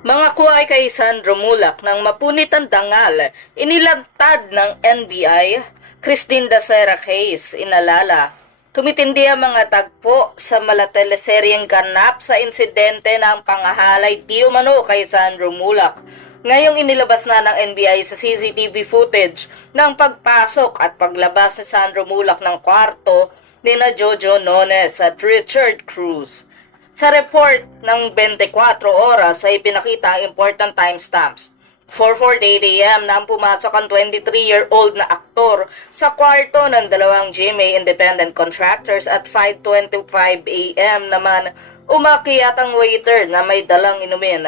Mga kuway kay Sandro Mulak ng mapunitan dangal, inilantad ng NBI, Christine Dacera case, inalala. Tumitindi ang mga tagpo sa malateleseryeng ganap sa insidente ng pangahalay di umano kay Sandro Mulak. Ngayong inilabas na ng NBI sa CCTV footage ng pagpasok at paglabas ni Sandro Mulak ng kwarto ni na Jojo Nones at Richard Cruz. Sa report ng 24 oras ay pinakita important timestamps. 4.48 a.m. nang pumasok ang 23-year-old na aktor sa kwarto ng dalawang GMA independent contractors at 5.25 a.m. naman umakyat ang waiter na may dalang inumin.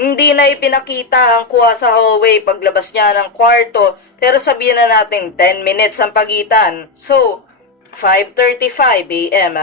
Hindi na ipinakita ang kuha sa hallway paglabas niya ng kwarto pero sabihin na natin 10 minutes ang pagitan. So, 5.35 a.m.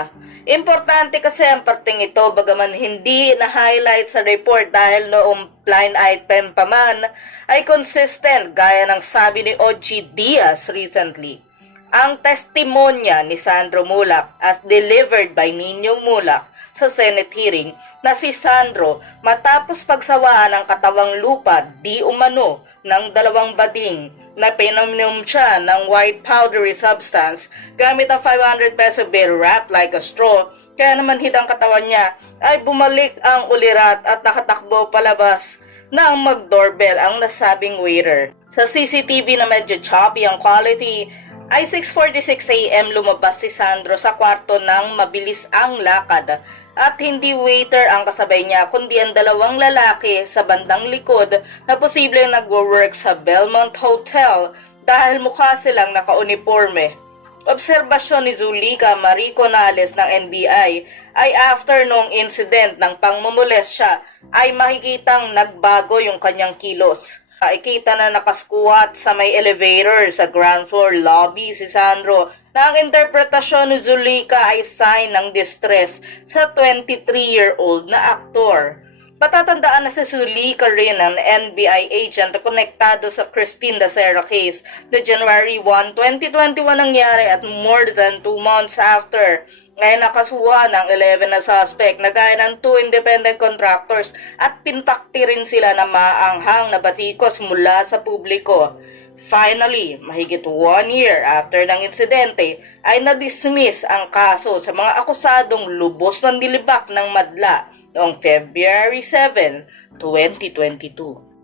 Importante kasi ang parting ito bagaman hindi na-highlight sa report dahil noong blind item pa man ay consistent gaya ng sabi ni OG Diaz recently. Ang testimonya ni Sandro Mulak as delivered by Nino Mulak sa Senate hearing na si Sandro matapos pagsawaan ng katawang lupa di umano ng dalawang bading na pinaminom siya ng white powdery substance gamit ang 500 peso bill wrapped like a straw kaya naman hidang katawan niya ay bumalik ang ulirat at nakatakbo palabas nang mag-doorbell ang nasabing waiter. Sa CCTV na medyo choppy ang quality, ay 6.46 a.m. lumabas si Sandro sa kwarto ng mabilis ang lakad at hindi waiter ang kasabay niya kundi ang dalawang lalaki sa bandang likod na posibleng nagwo-work sa Belmont Hotel dahil mukha silang naka-uniforme. Obserbasyon ni Zulika Marie Conales ng NBI ay after nung incident ng pangmumules siya ay makikitang nagbago yung kanyang kilos. Nakikita na nakaskuwat sa may elevator sa ground floor lobby si Sandro na ang interpretasyon ni Zulika ay sign ng distress sa 23-year-old na aktor. Patatandaan na si Zulika rin ang NBI agent na konektado sa Christine Dacera case na January 1, 2021 nangyari at more than 2 months after ay nakasuha ng 11 na suspect na gaya ng 2 independent contractors at pintakti rin sila na maanghang na batikos mula sa publiko. Finally, mahigit one year after ng insidente, ay na-dismiss ang kaso sa mga akusadong lubos ng nilibak ng madla noong February 7, 2022.